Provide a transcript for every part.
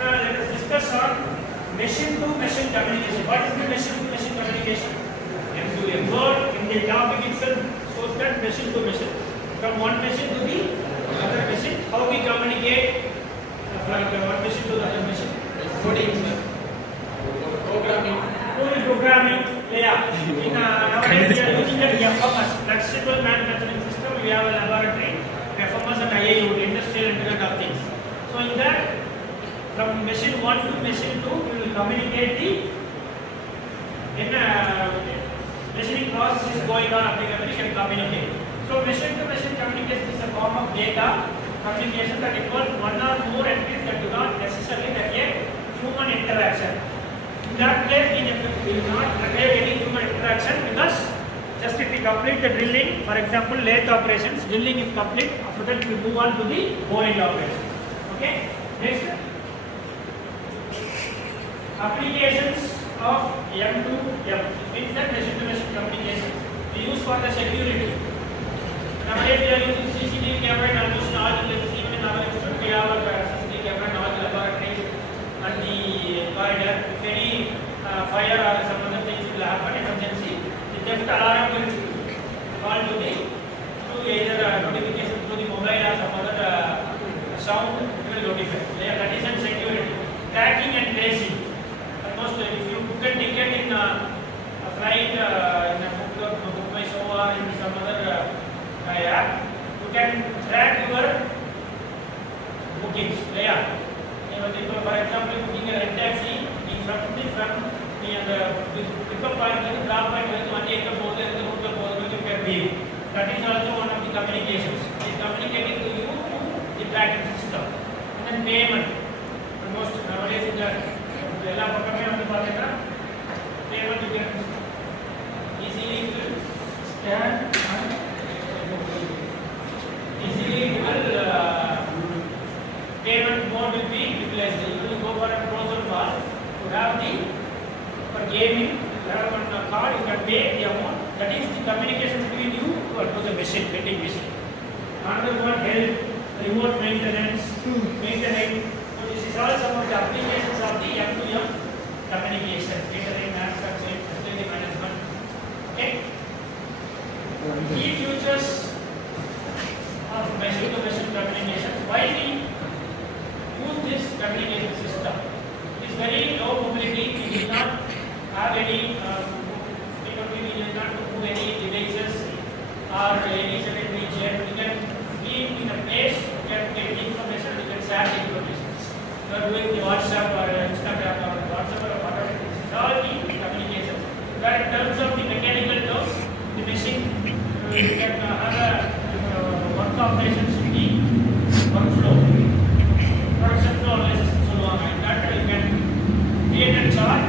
Let us discuss on machine-to-machine communication. What is the machine-to-machine communication? M2M. Word in the topic itself shows that machine-to-machine. From one machine to the other machine. How we communicate from one machine to the other machine? Coding, Programming. Yeah. Nowadays we are using the FMS, Flexible Manufacturing System. We have a laboratory, FMS and IIoT, Industrial Internet of Things. So in that, from machine 1 to machine 2, we will communicate machining process is going on, applicably we can communicate. So machine to machine communication is a form of data communication that involves one or more entities that do not necessarily require human interaction. In that case, we will not require any human interaction because just if we complete the drilling, for example, lathe operations, drilling is complete, after that we move on to the bowing operations. Okay? Next. Applications of M2M means that machine-to-machine communication we use for the security. Nowadays we are using CCTV camera in almost all the places, even in our institute we have a CCTV camera in all the laboratories and the corridor. If any fire or some other things will happen, emergency, the theft alarm will call to either notification through the mobile or some other sound will notify. That is in security. Tracking and tracing. Almost if you book a ticket in a flight in a Mumbai or in some other app, you can track your bookings. Yeah. For example, booking a red taxi from the pickup point to drop point to one acre hotel you can view. That is also one of the communications. It is communicating to you the tracking system. And then payment. Almost nowadays in the payment you can easily scan and easily payment mode will be utilized. You will go for a frozen bar to have for gaming, you have one card, you can pay the amount. That is the communication between you to the machine, vending machine. Another one, help, remote maintenance, maintaining. So this is all some of the applications of the M2M communication, catering, manufacturing, facility management. Okay. Key features of machine-to-machine communication. Why we use this communication system? It is very low mobility. We will not have any. We will not move any devices or any certain region. We can be in a place. We can get information. We can share the information. You are doing the WhatsApp or Instagram or WhatsApp or whatever. This is all the communication. But in terms of the mechanical terms, the machine we can have a work operations in the workflow, production flow analysis and so on. And that you can create a chart.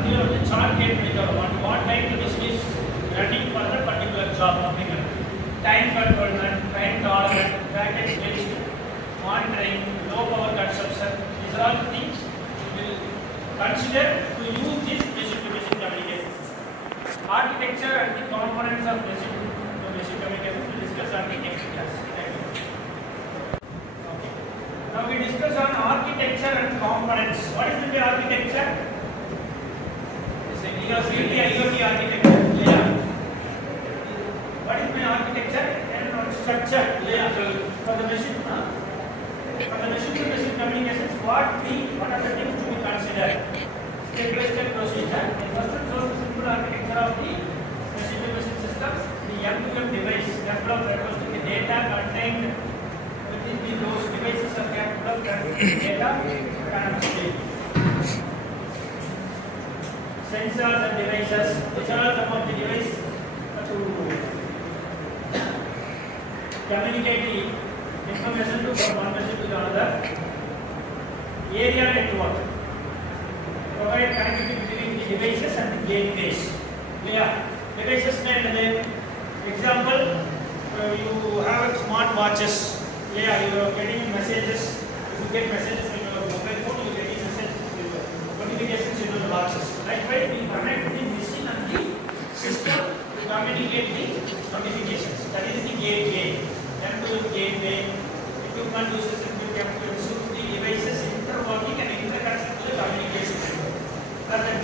The chart can be what time the machine is running for the particular job. Time controlment, time tolerance, package waste, monitoring, low power consumption. These are all things we will consider to use this machine-to-machine communication. Architecture and the components of machine-to-machine communication we will discuss on the next class. Okay. Now we discuss on architecture and components. What is the architecture? IoT architecture. Yeah. What is my architecture? And structure. Yeah. For the machine. For the machine-to-machine communications, what are the things to be considered? Step-by-step procedure. First and foremost, simple architecture of the machine-to-machine system. The M2M device capable of representing the data contained within those devices are capable of data transmitted. Sensors and devices, which are some of the devices to communicate the information from one machine to the another. Area network provide connectivity between the devices and the gateways. Yeah, devices and example, you have smart watches. Yeah, you are getting messages. If you get messages in your mobile phone, you are getting messages, notifications in your watches. Likewise, we connect the machine and the system to communicate the notifications. That is the gateway. M2M gateway. Equipment uses M2M to ensure the devices interworking and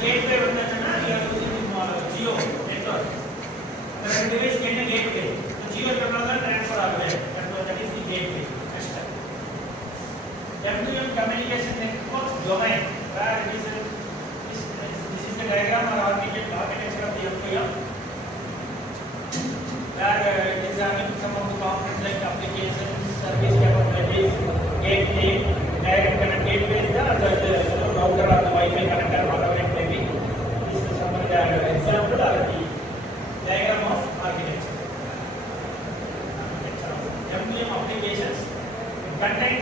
gateway you are using Geo network. The device get a gateway. So Geo technology transfer that is the gateway. WM communication network domain, where it is this is the diagram or architecture of the MQM, where it is having some of the components like applications, service capabilities, gateway, direct connect gateway, the router or the Wi-Fi connector, whatever it may be. This is some of the example or the diagram of architecture. MQM applications contain